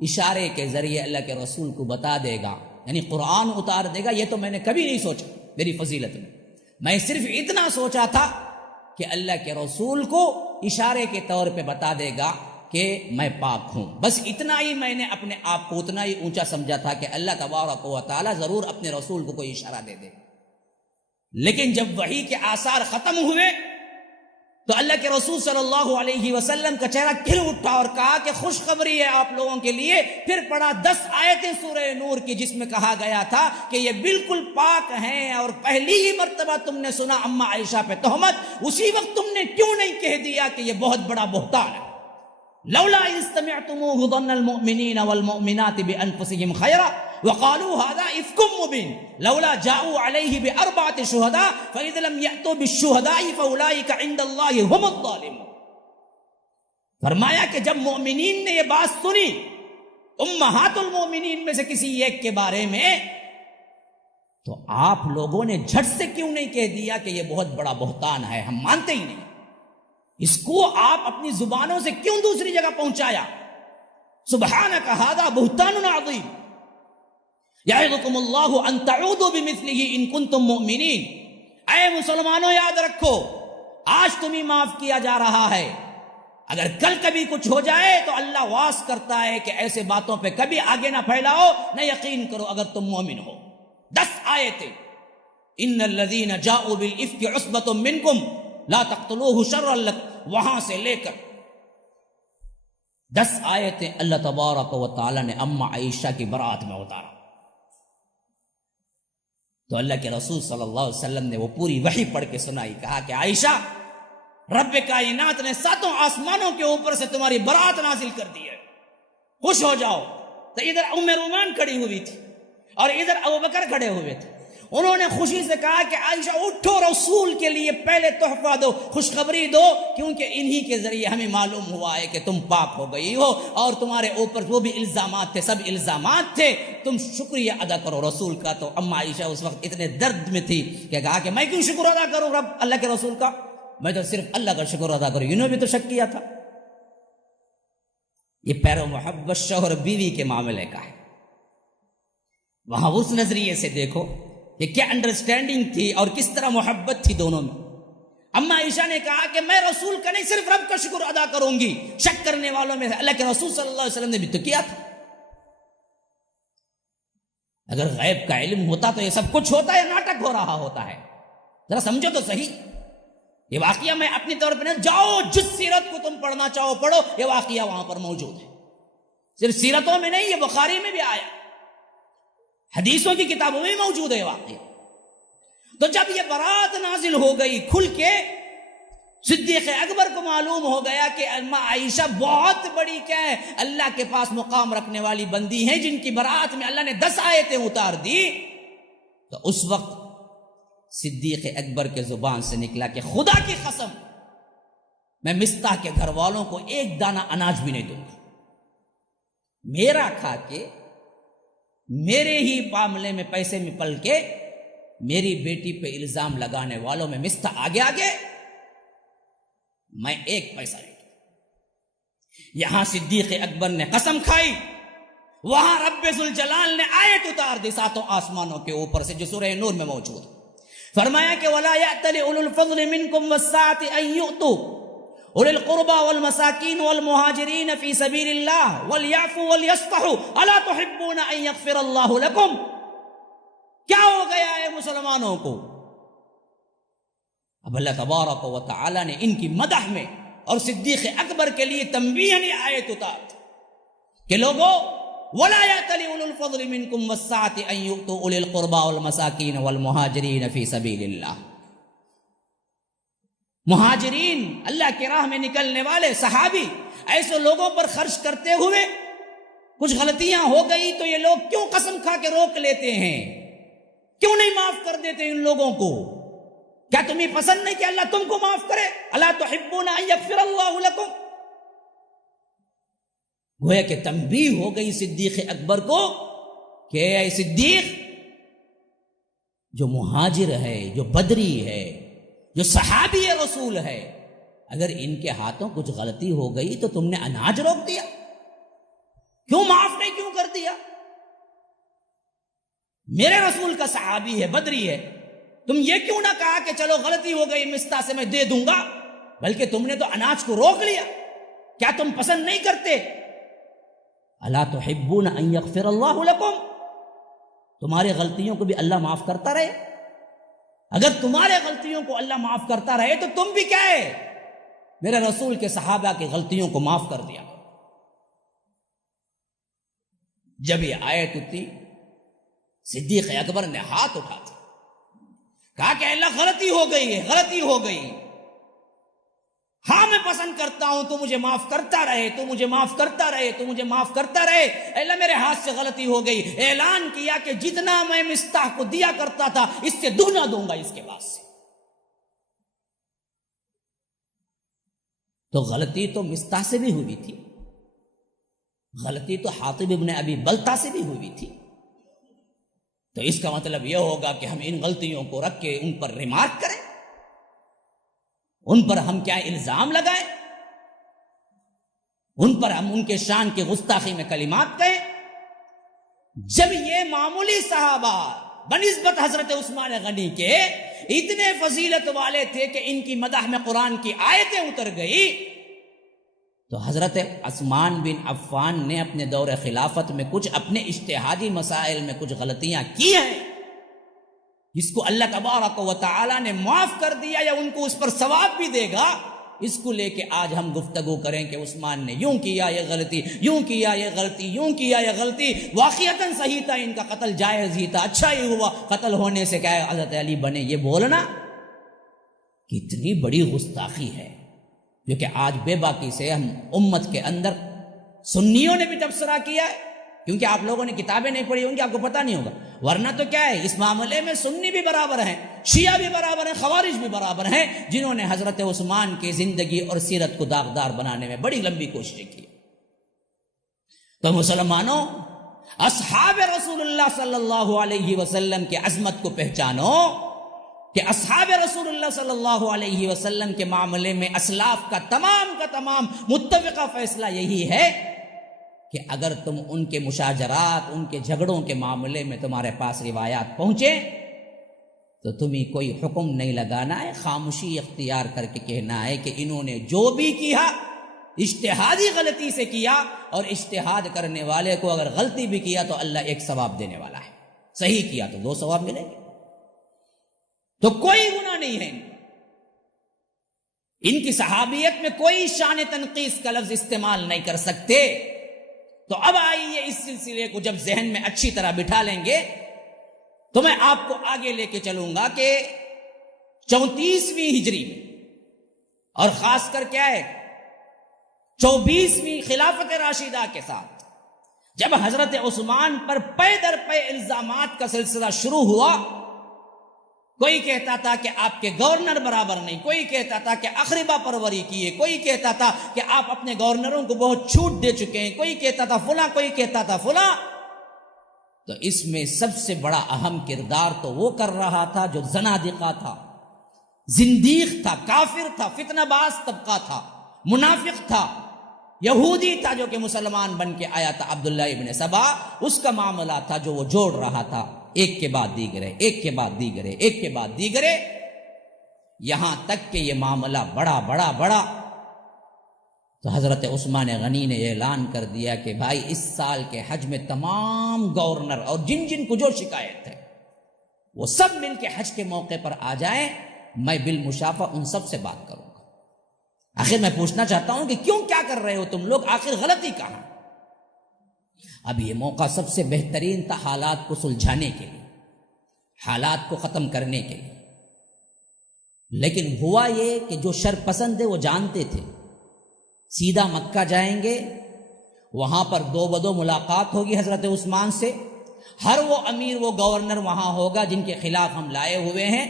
اشارے کے ذریعے اللہ کے رسول کو بتا دے گا، یعنی قرآن اتار دے گا. یہ تو میں نے کبھی نہیں سوچا میری فضیلت میں صرف اتنا سوچا تھا کہ اللہ کے رسول کو اشارے کے طور پہ بتا دے گا کہ میں پاک ہوں. بس اتنا ہی میں نے اپنے آپ کو اتنا ہی اونچا سمجھا تھا کہ اللہ تبارک و تعالی ضرور اپنے رسول کو کوئی اشارہ دے دے. لیکن جب وحی کے آثار ختم ہوئے تو اللہ کے رسول صلی اللہ علیہ وسلم کا چہرہ کھل اٹھا اور کہا کہ خوشخبری ہے آپ لوگوں کے لیے. پھر پڑھا 10 آیتیں سورہ نور کی جس میں کہا گیا تھا کہ یہ بالکل پاک ہیں، اور پہلی ہی مرتبہ تم نے سنا اماں عائشہ پہ تہمت، اسی وقت تم نے کیوں نہیں کہہ دیا کہ یہ بہت بڑا بہتان ہے؟ لولا اذ سمعتموه ظن المؤمنین والمؤمنات بانفسهم خیرا وقالوا هذا افک مبین لولا جاءوا علیہ باربعۃ شہداء فاذا لم یأتوا بالشہداء فاولئک عند اللہ هم الظالمون. فرمایا کہ جب مومنین نے یہ بات سنی امہات المومنین میں سے کسی ایک کے بارے میں، تو آپ لوگوں نے جھٹ سے کیوں نہیں کہہ دیا کہ یہ بہت بڑا بہتان ہے، ہم مانتے ہی نہیں. اس کو آپ اپنی زبانوں سے کیوں دوسری جگہ پہنچایا؟ سبحانک ھذا بہتان عظیم یعظکم اللہ ان تعودوا بمثلہ ان کنتم مؤمنین. اے مسلمانوں یاد رکھو آج تمہیں معاف کیا جا رہا ہے، اگر کل کبھی کچھ ہو جائے تو اللہ واس کرتا ہے کہ ایسے باتوں پہ کبھی آگے نہ پھیلاؤ، نہ یقین کرو اگر تم مومن ہو. 10 آیتیں، ان الذین جاؤوا بالافک عصبۃ منکم لا تقتلوہ شرا لکم، وہاں سے لے کر 10 آیتیں اللہ تبارک و تعالی نے اماں عائشہ کی برات میں اتارا. تو اللہ کے رسول صلی اللہ علیہ وسلم نے وہ پوری وحی پڑھ کے سنائی. کہا کہ عائشہ رب کائنات نے 7 آسمانوں کے اوپر سے تمہاری برات نازل کر دی ہے، خوش ہو جاؤ. تو ادھر ام رومان کھڑی ہوئی تھی اور ادھر ابوبکر کھڑے ہوئے تھے. انہوں نے خوشی سے کہا کہ عائشہ اٹھو، رسول کے لیے پہلے تحفہ دو، خوشخبری دو، کیونکہ انہی کے ذریعے ہمیں معلوم ہوا ہے کہ تم پاک ہو گئی ہو، اور تمہارے اوپر وہ بھی الزامات تھے، سب الزامات تھے، تم شکریہ ادا کرو رسول کا. تو اماں عائشہ اس وقت اتنے درد میں تھی کہ کہا کہ میں کیوں شکر ادا کروں رب اللہ کے رسول کا، میں تو صرف اللہ کا شکر ادا کروں. انہوں نے بھی تو شک کیا تھا. یہ پیرو محبت شوہر بیوی کے معاملے کا ہے. وہاں اس نظریے سے دیکھو کہ کہ کیا انڈرسٹینڈنگ تھی اور کس طرح محبت تھی دونوں میں. اما عائشہ نے کہا کہ میں رسول کا نہیں صرف رب کا شکر ادا کروں گی. شک کرنے والوں میں اللہ کے رسول صلی اللہ علیہ وسلم نے بھی تو کیا تھا. اگر غیب کا علم ہوتا تو یہ سب کچھ ہوتا ہے، ناٹک ہو رہا ہوتا ہے. ذرا سمجھو تو صحیح. یہ واقعہ میں اپنی طور پہ جاؤ جس سیرت کو تم پڑھنا چاہو پڑھو، یہ واقعہ وہاں پر موجود ہے. صرف سیرتوں میں نہیں، یہ بخاری میں بھی آیا، حدیثوں کی کتابوں میں موجود ہے یہ واقعہ. تو جب یہ برات نازل ہو گئی کھل کے، صدیق اکبر کو معلوم ہو گیا کہ عائشہ بہت بڑی کیا ہے، اللہ کے پاس مقام رکھنے والی بندی ہیں جن کی برات میں اللہ نے 10 آیتیں اتار دی. تو اس وقت صدیق اکبر کے زبان سے نکلا کہ خدا کی قسم میں مستح کے گھر والوں کو ایک دانہ اناج بھی نہیں دوں گا. میرا کھا کے میرے ہی معاملے میں پیسے میں پل کے میری بیٹی پہ الزام لگانے والوں میں مستح آگے آگے، میں ایک پیسہ نہیں دوں. یہاں صدیق اکبر نے قسم کھائی، وہاں رب ذوالجلال نے آیت اتار دی 7 آسمانوں کے اوپر سے جو سورہ نور میں موجود ہے. فرمایا کہ وَلَا يَأْتَلِ أُولُو الْفَضْلِ مِنْكُمْ وَالسَّعَةِ أَنْ يُؤْتُوا أُولِي الْقُرْبَى وَالْمَسَاكِينَ وَالْمُهَاجِرِينَ فِي سَبِيلِ اللَّهِ وَلْيَعْفُوا وَلْيَصْفَحُوا أَلَا تُحِبُّونَ أَنْ يَغْفِرَ اللَّهُ لَكُمْ. کیا ہو گیا ہے مسلمانوں کو؟ اب اللہ تبارک و تعالی نے ان کی مدح میں اور صدیق اکبر کے لیے تنبیہنی آیت اتار کہ لوگوں وَلَا يَأْتَلِ أُولُو الْفَضْلِ مِنْكُمْ وَالسَّعَةِ أَنْ يُؤْتُوا أُولِي الْقُرْبَى وَالْمَسَاكِينَ وَالْمُهَاجِرِينَ فِي سَبِيلِ اللَّهِ. مہاجرین، اللہ کی راہ میں نکلنے والے صحابی، ایسے لوگوں پر خرچ کرتے ہوئے کچھ غلطیاں ہو گئی تو یہ لوگ کیوں قسم کھا کے روک لیتے ہیں؟ کیوں نہیں معاف کر دیتے ان لوگوں کو؟ کیا تمہیں پسند نہیں کہ اللہ تم کو معاف کرے؟ الا تحبون ان یغفر اللہ لکم. گویا کہ تنبیہ ہو گئی صدیق اکبر کو کہ اے صدیق، جو مہاجر ہے، جو بدری ہے، جو صحابی رسول ہے، اگر ان کے ہاتھوں کچھ غلطی ہو گئی تو تم نے اناج روک دیا، کیوں معاف نہیں کیوں کر دیا؟ میرے رسول کا صحابی ہے، بدری ہے، تم یہ کیوں نہ کہا کہ چلو غلطی ہو گئی مستح سے میں دے دوں گا، بلکہ تم نے تو اناج کو روک لیا. کیا تم پسند نہیں کرتے؟ الا تحبون ان یغفر اللہ لکم. تمہاری غلطیوں کو بھی اللہ معاف کرتا رہے. اگر تمہارے غلطیوں کو اللہ معاف کرتا رہے تو تم بھی کیا ہے، میرے رسول کے صحابہ کی غلطیوں کو معاف کر دیا. جب یہ آیت اتری، صدیق اکبر نے ہاتھ اٹھا دیا، کہا کہ اللہ غلطی ہو گئی ہے، غلطی ہو گئی. ہاں میں پسند کرتا ہوں تو مجھے معاف کرتا رہے، تو مجھے معاف کرتا رہے، تو مجھے معاف کرتا رہے. اللہ میرے ہاتھ سے غلطی ہو گئی. اعلان کیا کہ جتنا میں مستح کو دیا کرتا تھا اس سے دگنا دوں گا اس کے بعد سے. تو غلطی تو مستح سے بھی ہوئی تھی، غلطی تو حاطب ابن ابی بلتہ سے بھی ہوئی تھی. تو اس کا مطلب یہ ہوگا کہ ہم ان غلطیوں کو رکھ کے ان پر ریمارک کریں، ان پر ہم کیا الزام لگائیں، ان پر ہم ان کے شان کی گستاخی میں کلمات کہیں. جب یہ معمولی صحابہ بنسبت حضرت عثمان غنی کے اتنے فضیلت والے تھے کہ ان کی مدح میں قرآن کی آیتیں اتر گئی، تو حضرت عثمان بن عفان نے اپنے دور خلافت میں کچھ اپنے اجتہادی مسائل میں کچھ غلطیاں کی ہیں، جس کو اللہ تبارک و تعالی نے معاف کر دیا یا ان کو اس پر ثواب بھی دے گا. اس کو لے کے آج ہم گفتگو کریں کہ عثمان نے یوں کیا یہ غلطی، یوں کیا یہ غلطی، یوں کیا یہ غلطی. واقعتاً صحیح تھا، ان کا قتل جائز ہی تھا، اچھا ہی ہوا قتل ہونے سے کیا حضرت علی بنے. یہ بولنا کتنی بڑی گستاخی ہے، جو کہ آج بے باکی سے ہم امت کے اندر سنیوں نے بھی تبصرہ کیا ہے. کیونکہ آپ لوگوں نے کتابیں نہیں پڑھی ہوں گی، آپ کو پتہ نہیں ہوگا. ورنہ تو کیا ہے، اس معاملے میں سنی بھی برابر ہیں، شیعہ بھی برابر ہیں، خوارج بھی برابر ہیں، جنہوں نے حضرت عثمان کی زندگی اور سیرت کو داغدار بنانے میں بڑی لمبی کوششیں کی. تو مسلمانوں، اصحاب رسول اللہ صلی اللہ علیہ وسلم کی عظمت کو پہچانو کہ اصحاب رسول اللہ صلی اللہ علیہ وسلم کے معاملے میں اسلاف کا تمام متفقہ فیصلہ یہی ہے کہ اگر تم ان کے مشاجرات، ان کے جھگڑوں کے معاملے میں تمہارے پاس روایات پہنچے تو تمہیں کوئی حکم نہیں لگانا ہے، خاموشی اختیار کر کے کہنا ہے کہ انہوں نے جو بھی کیا اجتہادی غلطی سے کیا، اور اجتہاد کرنے والے کو اگر غلطی بھی کیا تو اللہ ایک ثواب دینے والا ہے، صحیح کیا تو 2 ثواب ملیں گے، تو کوئی گناہ نہیں ہے ان کی صحابیت میں کوئی شان تنقیص کا لفظ استعمال نہیں کر سکتے۔ تو اب آئیے اس سلسلے کو جب ذہن میں اچھی طرح بٹھا لیں گے تو میں آپ کو آگے لے کے چلوں گا کہ 34ویں ہجری میں، اور خاص کر کیا ہے 24ویں خلافت راشدہ کے ساتھ جب حضرت عثمان پر پے در پے الزامات کا سلسلہ شروع ہوا، کوئی کہتا تھا کہ آپ کے گورنر برابر نہیں، کوئی کہتا تھا کہ اقربا پروری کیے، کوئی کہتا تھا کہ آپ اپنے گورنروں کو بہت چھوٹ دے چکے ہیں، کوئی کہتا تھا فلاں، کوئی کہتا تھا فلاں۔ تو اس میں سب سے بڑا اہم کردار تو وہ کر رہا تھا جو زنادقہ تھا، زندیق تھا، کافر تھا، فتنہ باز طبقہ تھا، منافق تھا، یہودی تھا جو کہ مسلمان بن کے آیا تھا، عبداللہ ابن سبا۔ اس کا معاملہ تھا جو وہ جوڑ رہا تھا، ایک کے بعد دیگرے، ایک کے بعد دیگرے، ایک کے بعد دیگرے، یہاں تک کہ یہ معاملہ بڑا تو حضرت عثمان غنی نے اعلان کر دیا کہ بھائی اس سال کے حج میں تمام گورنر اور جن جن کو جو شکایت ہے وہ سب مل کے حج کے موقع پر آ جائیں، میں بالمشافہ ان سب سے بات کروں گا۔ آخر میں پوچھنا چاہتا ہوں کہ کیوں، کیا کر رہے ہو تم لوگ، آخر غلطی کہاں؟ اب یہ موقع سب سے بہترین تھا حالات کو سلجھانے کے لیے، حالات کو ختم کرنے کے لیے، لیکن ہوا یہ کہ جو شر پسند ہے وہ جانتے تھے سیدھا مکہ جائیں گے، وہاں پر 2 بدو ملاقات ہوگی حضرت عثمان سے، ہر وہ امیر وہ گورنر وہاں ہوگا جن کے خلاف ہم لائے ہوئے ہیں،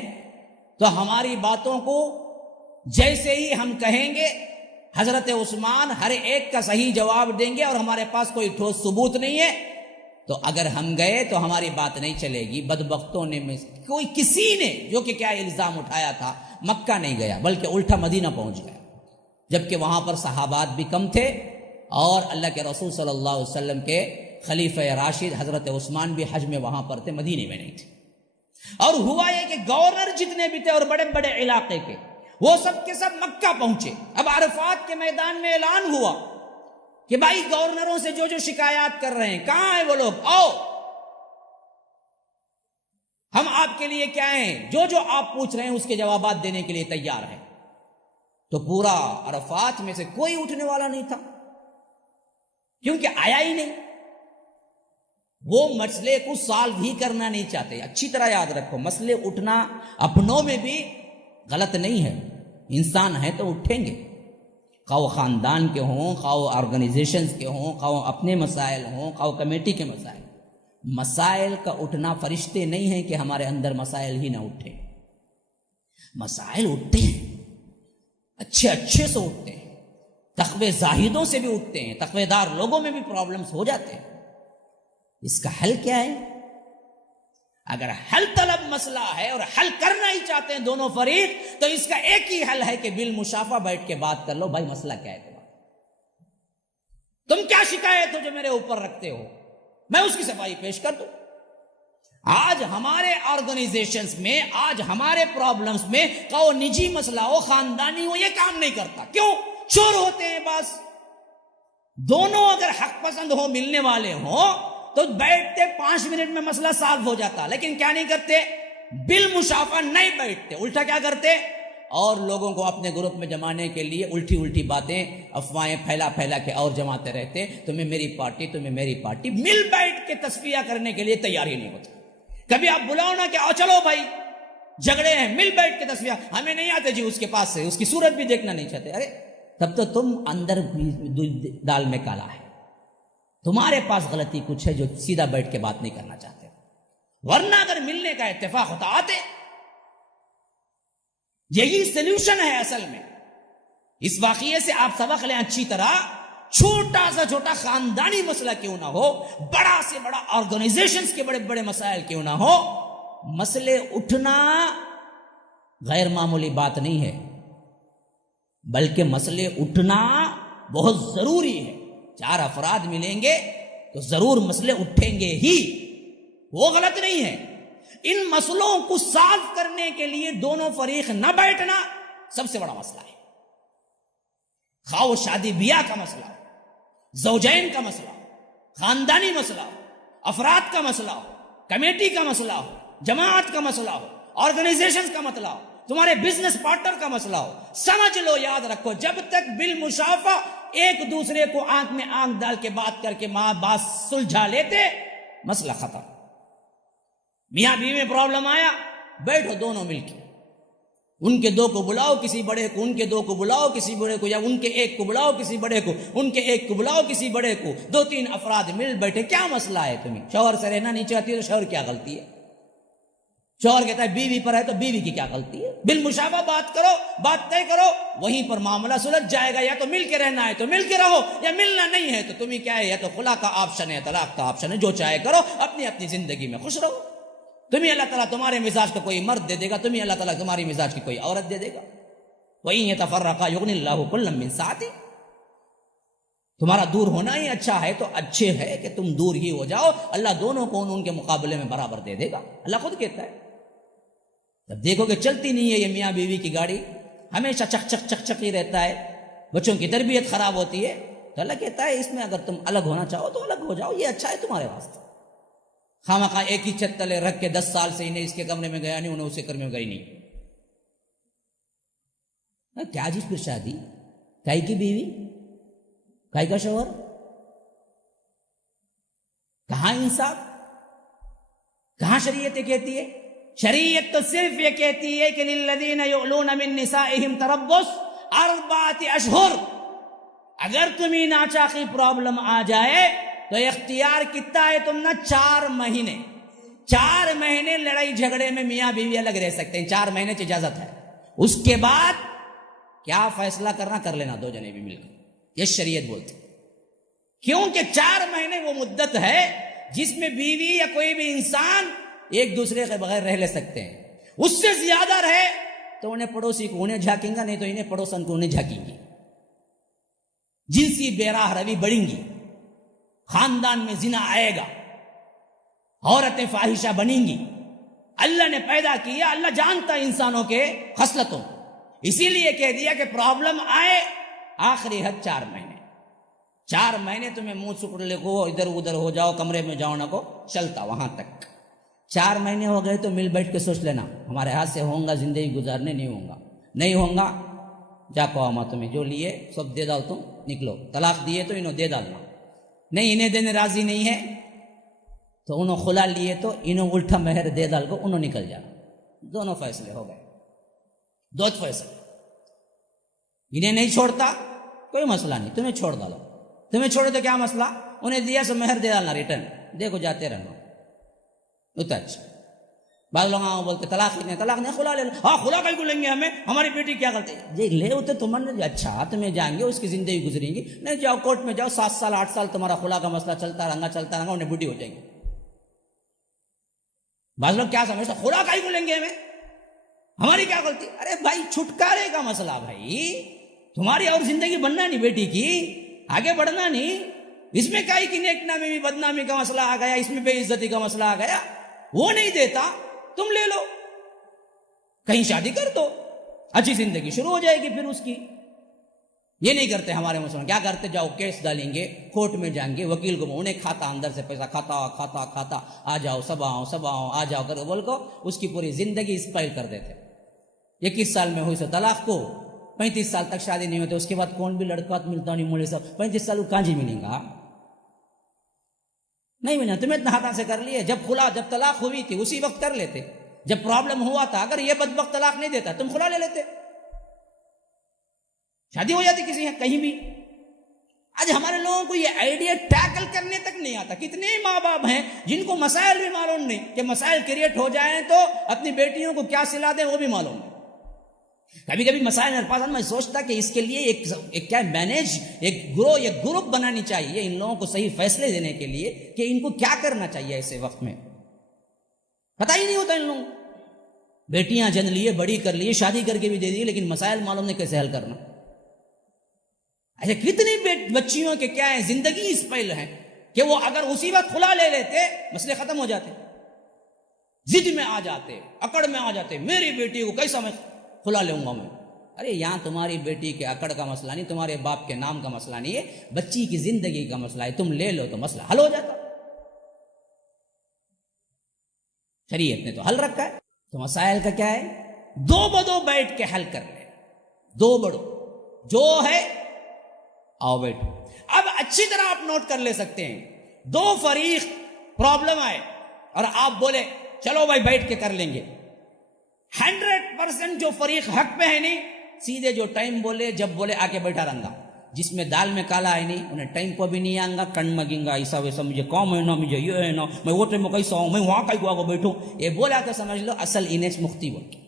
تو ہماری باتوں کو جیسے ہی ہم کہیں گے حضرت عثمان ہر ایک کا صحیح جواب دیں گے، اور ہمارے پاس کوئی ٹھوس ثبوت نہیں ہے، تو اگر ہم گئے تو ہماری بات نہیں چلے گی۔ بدبختوں نے میں کوئی کسی نے جو کہ کیا الزام اٹھایا تھا، مکہ نہیں گیا بلکہ الٹا مدینہ پہنچ گیا، جبکہ وہاں پر صحابات بھی کم تھے، اور اللہ کے رسول صلی اللہ علیہ وسلم کے خلیفہ راشد حضرت عثمان بھی حج میں وہاں پر تھے، مدینے میں نہیں تھے۔ اور ہوا یہ کہ گورنر جتنے بھی تھے اور بڑے بڑے علاقے کے، وہ سب کے سب مکہ پہنچے۔ اب عرفات کے میدان میں اعلان ہوا کہ بھائی گورنروں سے جو جو شکایات کر رہے ہیں، کہاں ہیں وہ لوگ، آؤ ہم آپ کے لیے کیا ہیں، جو جو آپ پوچھ رہے ہیں اس کے جوابات دینے کے لیے تیار ہیں۔ تو پورا عرفات میں سے کوئی اٹھنے والا نہیں تھا، کیونکہ آیا ہی نہیں۔ وہ مسئلے کو سالو ہی کرنا نہیں چاہتے۔ اچھی طرح یاد رکھو، مسئلے اٹھنا اپنوں میں بھی غلط نہیں ہے، انسان ہے تو اٹھیں گے، خواہ وہ خاندان کے ہوں، خواہ وہ آرگنائزیشنز کے ہوں، خواہ وہ اپنے مسائل ہوں، خواہ وہ کمیٹی کے مسائل۔ مسائل کا اٹھنا فرشتے نہیں ہیں کہ ہمارے اندر مسائل ہی نہ اٹھیں، مسائل اٹھتے ہیں، اچھے اچھے سے اٹھتے ہیں، تقوی زاہدوں سے بھی اٹھتے ہیں، تقوی دار لوگوں میں بھی پرابلمز ہو جاتے ہیں۔ اس کا حل کیا ہے؟ اگر حل طلب مسئلہ ہے اور حل کرنا ہی چاہتے ہیں دونوں فریق، تو اس کا ایک ہی حل ہے کہ بالمشافہ بیٹھ کے بات کر لو، بھائی مسئلہ کیا ہے تم کیا شکایت ہو جو میرے اوپر رکھتے ہو، میں اس کی صفائی پیش کر دوں۔ آج ہمارے آرگنائزیشنز میں، آج ہمارے پرابلمز میں، کہ وہ نجی مسئلہ ہو، خاندانی ہو، یہ کام نہیں کرتا۔ کیوں؟ چور ہوتے ہیں بس۔ دونوں اگر حق پسند ہو، ملنے والے ہوں، تو بیٹھتے 5 منٹ میں مسئلہ سالو ہو جاتا، لیکن کیا نہیں کرتے، بالمشافہ نہیں بیٹھتے، الٹا کیا کرتے، اور لوگوں کو اپنے گروپ میں جمانے کے لیے الٹی الٹی باتیں، افواہیں پھیلا پھیلا کے اور جماتے رہتے۔ تمہیں میری پارٹی، تمہیں میری پارٹی، مل بیٹھ کے تصفیہ کرنے کے لیے تیار ہی نہیں ہوتا۔ کبھی آپ بلاؤ نا کہ آؤ چلو بھائی جھگڑے ہیں، مل بیٹھ کے تصفیہ، ہمیں نہیں آتے جی اس کے پاس سے، اس کی صورت بھی دیکھنا نہیں چاہتے۔ ارے تب تو تم اندر دال میں کالا ہے، تمہارے پاس غلطی کچھ ہے جو سیدھا بیٹھ کے بات نہیں کرنا چاہتے، ورنہ اگر ملنے کا اتفاق ہوتا آتے۔ یہی سلوشن ہے اصل میں۔ اس واقعے سے آپ سبق لیں اچھی طرح، چھوٹا سا چھوٹا خاندانی مسئلہ کیوں نہ ہو، بڑا سے بڑا آرگنائزیشنز کے بڑے بڑے مسائل کیوں نہ ہو، مسئلے اٹھنا غیر معمولی بات نہیں ہے، بلکہ مسئلے اٹھنا بہت ضروری ہے۔ 4 افراد ملیں گے تو ضرور مسئلے اٹھیں گے ہی، وہ غلط نہیں ہے، ان مسئلوں کو سالو کرنے کے لیے دونوں فریق نہ بیٹھنا سب سے بڑا مسئلہ ہے. خواہ وہ شادی بیاہ کا مسئلہ ہو، زوجین کا مسئلہ ہو، خاندانی مسئلہ ہو، افراد کا مسئلہ ہو، کمیٹی کا مسئلہ ہو، جماعت کا مسئلہ ہو، آرگنائزیشن کا مسئلہ ہو، تمہارے بزنس پارٹنر کا مسئلہ ہو، سمجھ لو، یاد رکھو، جب تک بالمشافہ ایک دوسرے کو آنکھ میں آنکھ ڈال کے بات کر کے بات سلجھا لیتے، مسئلہ ختم. میاں بیوی میں پرابلم آیا، بیٹھو دونوں مل کے، ان کے دو کو بلاؤ کسی بڑے کو، ان کے دو کو بلاؤ کسی بڑے کو، یا ان کے ایک کو بلاؤ کسی بڑے کو، ان کے ایک کو بلاؤ کسی بڑے کو، 2-3 افراد مل بیٹھے. کیا مسئلہ ہے تمہیں؟ شوہر سے رہنا نہیں چاہتی تو شوہر کیا غلطی ہے؟ شوہر کہتا ہے بیوی پر ہے تو بیوی کی کیا غلطی ہے؟ بالمشافہ بات کرو، بات طے کرو، وہیں پر معاملہ سلجھ جائے گا. یا تو مل کے رہنا ہے تو مل کے رہو، یا ملنا نہیں ہے تو تمہیں کیا ہے، یا تو خلا کا آپشن ہے، طلاق کا آپشن ہے، جو چاہے کرو، اپنی اپنی زندگی میں خوش رہو. تمہیں اللہ تعالیٰ تمہارے مزاج کا کوئی مرد دے دے گا، تمہیں اللہ تعالیٰ تمہاری مزاج کی کوئی عورت دے دے گا. وَإِن يَتَفَرَّقَا يُغْنِ اللَّهُ كُلًّا مِّن سَعَتِهِ. تمہارا دور ہونا ہی اچھا ہے تو اچھے ہے کہ تم دور ہی ہو جاؤ، اللہ دونوں کو ان کے مقابلے میں برابر دے دے گا. اللہ خود کہتا ہے. جب دیکھو کہ چلتی نہیں ہے یہ میاں بیوی کی گاڑی، ہمیشہ چک چک چک چک ہی رہتا ہے، بچوں کی تربیت خراب ہوتی ہے، تو اللہ کہتا ہے اس میں اگر تم الگ ہونا چاہو تو الگ ہو جاؤ، یہ اچھا ہے تمہارے واسطے. خامخواہ ایک ہی چھت تلے رکھ کے 10 سال سے انہیں اس کے کمرے میں گیا نہیں، انہیں اس کے کمرے میں گئی نہیں. کیا جس پھر شادی؟ کائی کی بیوی، کائی کا شوہر، کہاں انصاف، کہاں شریعت کہتی ہے؟ شریعت تو صرف یہ کہتی ہے کہ للذین یعلون من نسائہم تربص 4 اشہر. اگر تمہیں ناچاقی پرابلم آ جائے تو اختیار کتنا ہے تم نہ 4 مہینے. 4 مہینے لڑائی جھگڑے میں میاں بیوی الگ رہ سکتے ہیں، 4 مہینے کی اجازت ہے. اس کے بعد کیا فیصلہ کرنا کر لینا دو جنے بھی مل کر، یہ شریعت بولتی. کیونکہ 4 مہینے وہ مدت ہے جس میں بیوی یا کوئی بھی انسان ایک دوسرے کے بغیر رہ لے سکتے ہیں. اس سے زیادہ رہے تو انہیں پڑوسی کو انہیں جھانکیں گا، نہیں تو انہیں پڑوسن کو انہیں جھانکیں گی. جنسی بے راہ روی بڑھیں گی، خاندان میں زنا آئے گا، عورتیں فاحشہ بنیں گی. اللہ نے پیدا کیا، اللہ جانتا انسانوں کے خصلتوں، اسی لیے کہہ دیا کہ پرابلم آئے آخری حد 4 مہینے. 4 مہینے تمہیں منہ سکڑ لگو، ادھر ادھر ہو جاؤ، کمرے میں جاؤ نہ کو، چلتا وہاں تک. 4 مہینے ہو گئے تو مل بیٹھ کے سوچ لینا ہمارے ہاتھ سے ہوں گا زندگی گزارنے، نہیں ہوں گا، نہیں ہوں گا جا کو آما تمہیں جو لیے سب دے ڈال، تم نکلو. طلاق دیے تو انہوں دے ڈالنا، نہیں انہیں دینے راضی نہیں ہے تو انہوں خلا لیے تو انہوں الٹا مہر دے ڈال کو انہوں نکل جانا. دونوں فیصلے ہو گئے، 2 فیصلے. انہیں نہیں چھوڑتا کوئی مسئلہ نہیں، تمہیں چھوڑ ڈالو. تمہیں چھوڑو تو کیا مسئلہ، انہیں دیا سو مہر دے ڈالنا ریٹرن، دیکھو جاتے رہنا. اتنا اچھا. بعض لوگ بولتے طلاق نہیں خلا لے لو. ہاں خلا کل کو لیں گے ہمیں، ہماری بیٹی کیا کرتے جی لے ہوتے تمہیں اچھا تمہیں جائیں گے، اس کی زندگی گزریں گی. نہیں جاؤ کورٹ میں جاؤ، 7 سال 8 سال تمہارا خلا کا مسئلہ چلتا رہا، انہیں بوڑھی ہو جائیں گے. بعض لوگ کیا سمجھتے خلا کل کو لیں گے ہمیں، ہماری کیا غلطی. ارے بھائی چھٹکارے کا مسئلہ، بھائی تمہاری اور زندگی بننا نہیں، بیٹی کی آگے بڑھنا نہیں. اس میں کائی کی نیک نامی میں بدنامی کا مسئلہ آ گیا، اس میں بے عزتی کا مسئلہ آ گیا، وہ نہیں دیتا تم لے لو، کہیں شادی کر دو، اچھی زندگی شروع ہو جائے گی پھر اس کی. یہ نہیں کرتے ہمارے مسلمان. کیا کرتے، جاؤ کیس ڈالیں گے، کورٹ میں جائیں گے، وکیل کو انہیں کھاتا اندر سے پیسہ کھاتا آ جاؤ سب آؤ آ جاؤ کر بول کو اس کی پوری زندگی اسپائل کر دیتے. 21 سال میں ہوئی سو طلاق کو 35 سال تک شادی نہیں ہوتے، اس کے بعد کون بھی لڑکا ملتا نہیں، مولے صاحب 35 سال کو کانجی ملیں گا، نہیں ملنا. تمہیں اتنا ہاتھ سے کر لیے، جب طلاق ہوئی تھی اسی وقت کر لیتے. جب پرابلم ہوا تھا، اگر یہ بدبخت طلاق نہیں دیتا تم خلا لے لیتے، شادی ہو جاتی کسی کہیں بھی. آج ہمارے لوگوں کو یہ آئیڈیا ٹیکل کرنے تک نہیں آتا. کتنے ماں باپ ہیں جن کو مسائل بھی معلوم نہیں کہ مسائل کریٹ ہو جائیں تو اپنی بیٹیوں کو کیا سلا دیں وہ بھی معلوم نہیں. کبھی کبھی مسائل میرے پاس میں سوچتا کہ اس کے لیے ایک کیا مینیج ایک گروپ بنانی چاہیے ان لوگوں کو صحیح فیصلے دینے کے لیے کہ ان کو کیا کرنا چاہیے ایسے وقت میں. پتہ ہی نہیں ہوتا ان لوگوں. بیٹیاں جن لیے، بڑی کر لیے، شادی کر کے بھی دے دی، لیکن مسائل معلوم نہیں کیسے حل کرنا. ایسے کتنی بچیوں کے کیا ہے زندگی اس پہل ہے کہ وہ اگر اسی وقت خلا لے لیتے مسئلے ختم ہو جاتے. ضد میں آ جاتے, اکڑ میں آ جاتے, میری بیٹی کو کیسا میں کھلا لوں گا میں. ارے یہاں تمہاری بیٹی کے اکڑ کا مسئلہ نہیں, تمہارے باپ کے نام کا مسئلہ نہیں ہے, بچی کی زندگی کا مسئلہ ہے. تم لے لو تو مسئلہ حل ہو جاتا. شریعت نے تو حل رکھا ہے. تو مسائل کا کیا ہے, دو بدو بیٹھ کے حل کر لیں. دو بڑو جو ہے آؤ بیٹھو. اب اچھی طرح آپ نوٹ کر لے سکتے ہیں, دو فریق پرابلم آئے اور آپ بولے چلو بھائی بیٹھ کے کر لیں گے. 100% جو فریق حق پہ ہے نہیں, سیدھے جو ٹائم بولے جب بولے آ کے بیٹھا رہنگا. جس میں دال میں کالا ہے نہیں, انہیں ٹائم کو بھی نہیں آئیں گا, کن مگیں گا ایسا ویسا, مجھے کام ہے نا, مجھے یہ ہے نا, میں وہ ٹائم میں کیسا ہوں, میں وہاں کہیں کو بیٹھوں. یہ بولا تو سمجھ لو اصل انیس مختی بول کے,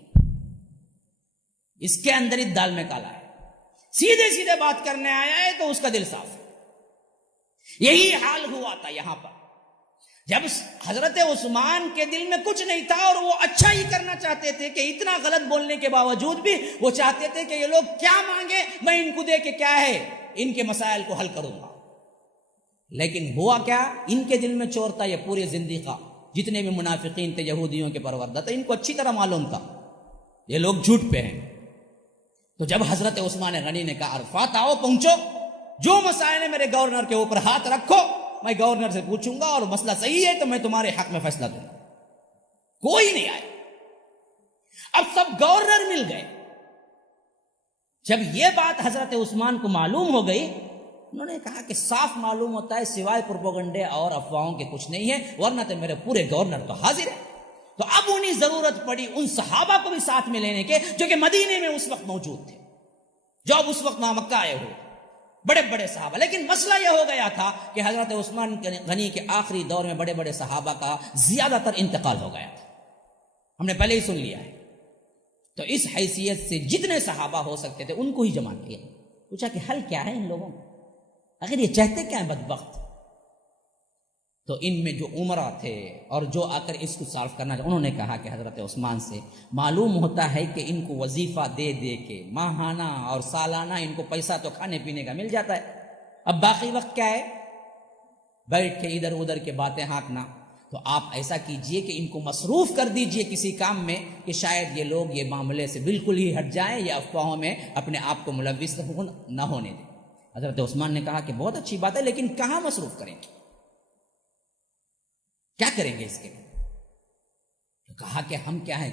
اس کے اندر ہی دال میں کالا ہے. سیدھے سیدھے بات کرنے آیا ہے تو اس کا دل صاف ہے. یہی حال ہوا تھا یہاں پر جب حضرت عثمان کے دل میں کچھ نہیں تھا اور وہ اچھا ہی کرنا چاہتے تھے کہ اتنا غلط بولنے کے باوجود بھی وہ چاہتے تھے کہ یہ لوگ کیا مانگے میں ان کو دے کے کیا ہے ان کے مسائل کو حل کروں گا. لیکن ہوا کیا, ان کے دل میں چور تھا یہ پورے زندگی کا, جتنے بھی منافقین تھے یہودیوں کے پروردہ تھے, ان کو اچھی طرح معلوم تھا یہ لوگ جھوٹ پہ ہیں. تو جب حضرت عثمان غنی نے کہا عرفات آؤ پہنچو, جو مسائل ہیں میرے گورنر کے اوپر ہاتھ رکھو, میں گورنر سے پوچھوں گا اور مسئلہ صحیح ہے تو میں تمہارے حق میں فیصلہ دوں گا. کوئی نہیں آیا. اب سب گورنر مل گئے. جب یہ بات حضرت عثمان کو معلوم ہو گئی, انہوں نے کہا کہ صاف معلوم ہوتا ہے سوائے پروپیگنڈے اور افواہوں کے کچھ نہیں ہے, ورنہ تو میرے پورے گورنر تو حاضر ہے. تو اب انہیں ضرورت پڑی ان صحابہ کو بھی ساتھ میں لینے کے جو کہ مدینے میں اس وقت موجود تھے, جو اب اس وقت مکہ آئے ہوئے بڑے بڑے صحابہ. لیکن مسئلہ یہ ہو گیا تھا کہ حضرت عثمان غنی کے آخری دور میں بڑے بڑے صحابہ کا زیادہ تر انتقال ہو گیا تھا, ہم نے پہلے ہی سن لیا ہے. تو اس حیثیت سے جتنے صحابہ ہو سکتے تھے ان کو ہی جمع کیا. پوچھا کہ حل کیا ہے ان لوگوں کو, اگر یہ چاہتے کیا ہیں بدبخت. تو ان میں جو عمرہ تھے اور جو آ کر اس کو سالو کرنا چاہتے, انہوں نے کہا کہ حضرت عثمان سے معلوم ہوتا ہے کہ ان کو وظیفہ دے دے کے ماہانہ اور سالانہ ان کو پیسہ تو کھانے پینے کا مل جاتا ہے, اب باقی وقت کیا ہے بیٹھ کے ادھر ادھر کے باتیں ہانکنا. تو آپ ایسا کیجئے کہ ان کو مصروف کر دیجئے کسی کام میں کہ شاید یہ لوگ یہ معاملے سے بالکل ہی ہٹ جائیں یا افواہوں میں اپنے آپ کو ملوث نہ ہونے دیں. حضرت عثمان نے کہا کہ بہت اچھی بات ہے, لیکن کہاں مصروف کریں گے, کیا کریں گے اس کے لیے. تو کہا کہ ہم کیا ہیں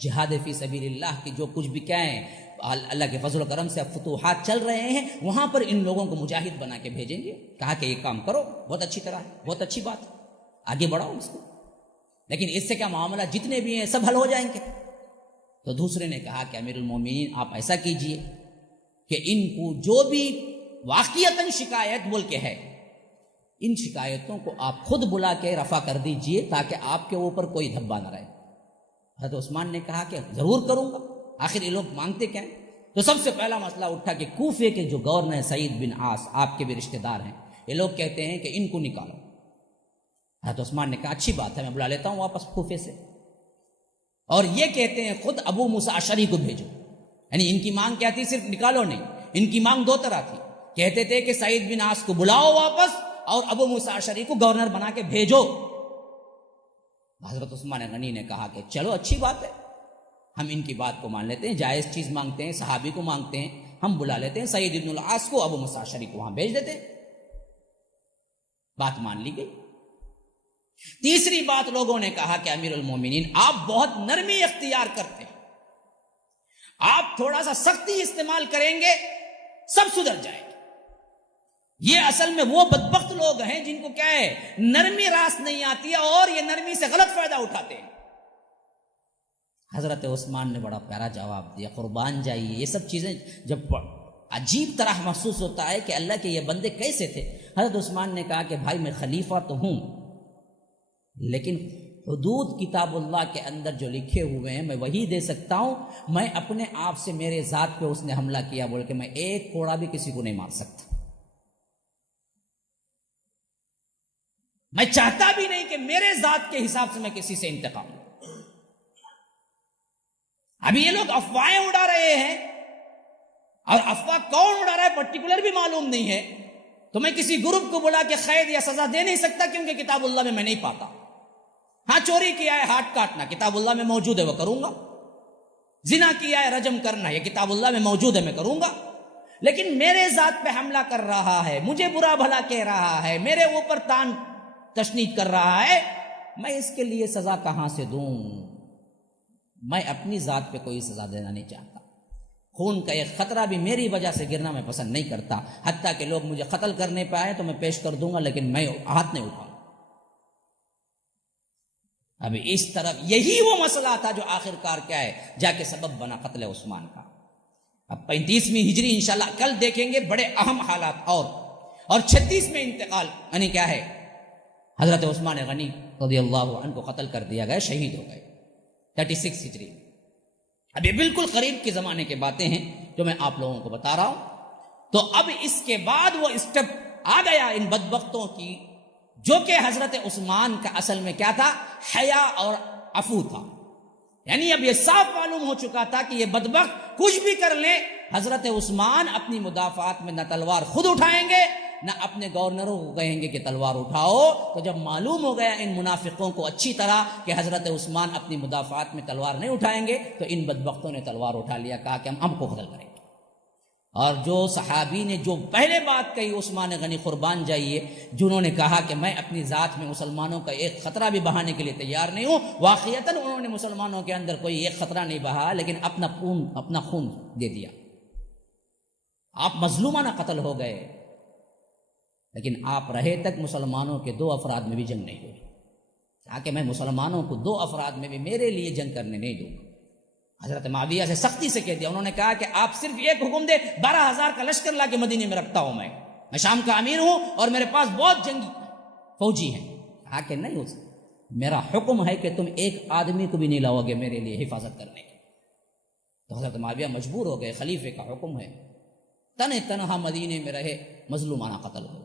جہاد فی سبیل اللہ کی جو کچھ بھی کیا ہیں اللہ کے فضل و کرم سے اب فتوحات چل رہے ہیں, وہاں پر ان لوگوں کو مجاہد بنا کے بھیجیں گے. کہا کہ یہ کام کرو, بہت اچھی طرح ہے, بہت اچھی بات ہے, آگے بڑھاؤ اس کو, لیکن اس سے کیا معاملہ جتنے بھی ہیں سب حل ہو جائیں گے. تو دوسرے نے کہا کہ امیر المومنین آپ ایسا کیجئے کہ ان کو جو بھی واقعتاً شکایت بول کے ہے, ان شکایتوں کو آپ خود بلا کے رفع کر دیجئے تاکہ آپ کے اوپر کوئی دھبا نہ رہے. حضرت عثمان نے کہا کہ ضرور کروں گا, آخر یہ لوگ مانگتے کیا ہیں. تو سب سے پہلا مسئلہ اٹھا کہ کوفے کے جو گورنر سعید بن عاص آپ کے بھی رشتہ دار ہیں, یہ لوگ کہتے ہیں کہ ان کو نکالو. حضرت عثمان نے کہا اچھی بات ہے, میں بلا لیتا ہوں واپس کوفے سے. اور یہ کہتے ہیں خود ابو موسیٰ اشعری کو بھیجو, یعنی ان کی مانگ کیا تھی, صرف نکالو نہیں, ان کی مانگ دو طرح تھی. کہتے تھے کہ سعید بن عاص کو بلاؤ واپس اور ابو موسیٰ اشعری کو گورنر بنا کے بھیجو. حضرت عثمان غنی نے کہا کہ چلو اچھی بات ہے, ہم ان کی بات کو مان لیتے ہیں, جائز چیز مانگتے ہیں, صحابی کو مانگتے ہیں, ہم بلا لیتے ہیں سعید بن العاص کو, ابو موسیٰ اشعری کو وہاں بھیج دیتے ہیں. بات مان لی گئی. تیسری بات لوگوں نے کہا کہ امیر المومنین آپ بہت نرمی اختیار کرتے ہیں, آپ تھوڑا سا سختی استعمال کریں گے سب سدھر جائے گا. یہ اصل میں وہ بدبخت لوگ ہیں جن کو کیا ہے نرمی راست نہیں آتی ہے اور یہ نرمی سے غلط فائدہ اٹھاتے ہیں. حضرت عثمان نے بڑا پیارا جواب دیا, قربان جائیے. یہ سب چیزیں جب عجیب طرح محسوس ہوتا ہے کہ اللہ کے یہ بندے کیسے تھے. حضرت عثمان نے کہا کہ بھائی میں خلیفہ تو ہوں, لیکن حدود کتاب اللہ کے اندر جو لکھے ہوئے ہیں میں وہی دے سکتا ہوں. میں اپنے آپ سے میرے ذات پہ اس نے حملہ کیا بول کے میں ایک کوڑا بھی کسی کو نہیں مار سکتا. میں چاہتا بھی نہیں کہ میرے ذات کے حساب سے میں کسی سے انتقام لوں. ابھی یہ لوگ افواہیں اڑا رہے ہیں, اور افواہ کون اڑا رہا ہے پرٹیکولر بھی معلوم نہیں ہے. تو میں کسی گروپ کو بلا کے قید یا سزا دے نہیں سکتا کیونکہ کتاب اللہ میں نہیں پاتا. ہاں چوری کیا ہے ہاتھ کاٹنا کتاب اللہ میں موجود ہے وہ کروں گا، زنا کیا ہے رجم کرنا یہ کتاب اللہ میں موجود ہے میں کروں گا، لیکن میرے ذات پہ حملہ کر رہا ہے، مجھے برا بھلا کہہ رہا ہے، میرے اوپر تان تشنیع کر رہا ہے، میں اس کے لیے سزا کہاں سے دوں؟ میں اپنی ذات پہ کوئی سزا دینا نہیں چاہتا، خون کا ایک خطرہ بھی میری وجہ سے گرنا میں پسند نہیں کرتا، حتیٰ کہ لوگ مجھے قتل کرنے پہ آئے تو میں پیش کر دوں گا، لیکن میں ہاتھ نہیں اٹھاؤں۔ اب اس طرف یہی وہ مسئلہ تھا جو آخر کار کیا ہے جا کے سبب بنا قتل عثمان کا۔ اب 35ویں ہجری انشاءاللہ کل دیکھیں گے بڑے اہم حالات، اور 36 میں انتقال یعنی کیا ہے حضرت عثمان غنی رضی اللہ عنہ کو قتل کر دیا گیا، شہید ہو گئے 36 ہجری۔ اب یہ بالکل قریب کے زمانے کی باتیں ہیں جو میں آپ لوگوں کو بتا رہا ہوں۔ تو اب اس کے بعد وہ اسٹیپ آ گیا ان بدبختوں کی، جو کہ حضرت عثمان کا اصل میں کیا تھا؟ حیا اور عفو تھا۔ یعنی اب یہ صاف معلوم ہو چکا تھا کہ یہ بدبخت کچھ بھی کر لیں، حضرت عثمان اپنی مدافعات میں نہ تلوار خود اٹھائیں گے نہ اپنے گورنروں کو کہیں گے کہ تلوار اٹھاؤ۔ تو جب معلوم ہو گیا ان منافقوں کو اچھی طرح کہ حضرت عثمان اپنی مدافعات میں تلوار نہیں اٹھائیں گے، تو ان بدبختوں نے تلوار اٹھا لیا، کہا کہ ہم کو قتل کریں گے۔ اور جو صحابی نے جو پہلے بات کہی عثمان غنی قربان جائیے، جنہوں نے کہا کہ میں اپنی ذات میں مسلمانوں کا ایک خطرہ بھی بہانے کے لیے تیار نہیں ہوں، واقعتاً انہوں نے مسلمانوں کے اندر کوئی ایک خطرہ نہیں بہا، لیکن اپنا خون دے دیا۔ آپ مظلومانہ قتل ہو گئے، لیکن آپ رہے تک مسلمانوں کے 2 افراد میں بھی جنگ نہیں ہوئی، تاکہ میں مسلمانوں کو 2 افراد میں بھی میرے لیے جنگ کرنے نہیں دوں۔ حضرت معاویہ سے سختی سے کہہ دیا، انہوں نے کہا کہ آپ صرف ایک حکم دے، 12,000 کا لشکر لا کے مدینے میں رکھتا ہوں، میں شام کا امیر ہوں اور میرے پاس بہت جنگی فوجی ہیں۔ کہا کہ نہیں ہو سکتا، میرا حکم ہے کہ تم ایک آدمی کو بھی نہیں لاؤ گے میرے لیے حفاظت کرنے کی۔ تو حضرت معاویہ مجبور ہو گئے، خلیفے کا حکم ہے، تنہا مدینے میں رہے، مظلومانہ قتل ہو۔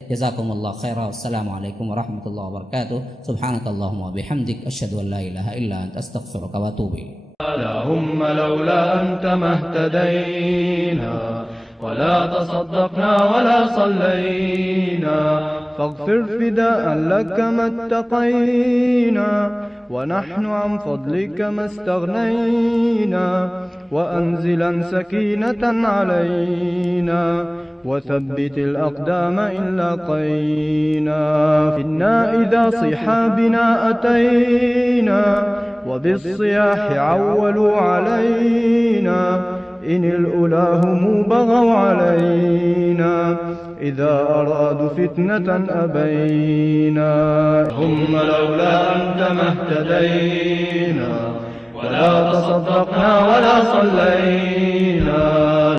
جزاکم اللہ خیرا، السلام علیکم ورحمۃ اللہ وبرکاتہ، سبحانک اللہم وبحمدک، اشہد ان لا الہ الا انت، استغفرک واتوب الیک۔ اللهم لولا أنت ما اهتدينا ولا تصدقنا ولا صلينا، فاغفر فداء لك ما اتقينا، ونحن عن فضلك ما استغنينا، وأنزلا سكينة علينا، وثبت الأقدام إن لاقينا، إنا إذا صحابنا أتينا، وبالصياح عولوا علينا، إن الأولى هم بغوا علينا، إذا أرادوا فتنة أبينا، هم لولا أنت ما اهتدينا ولا تصدقنا ولا صلينا،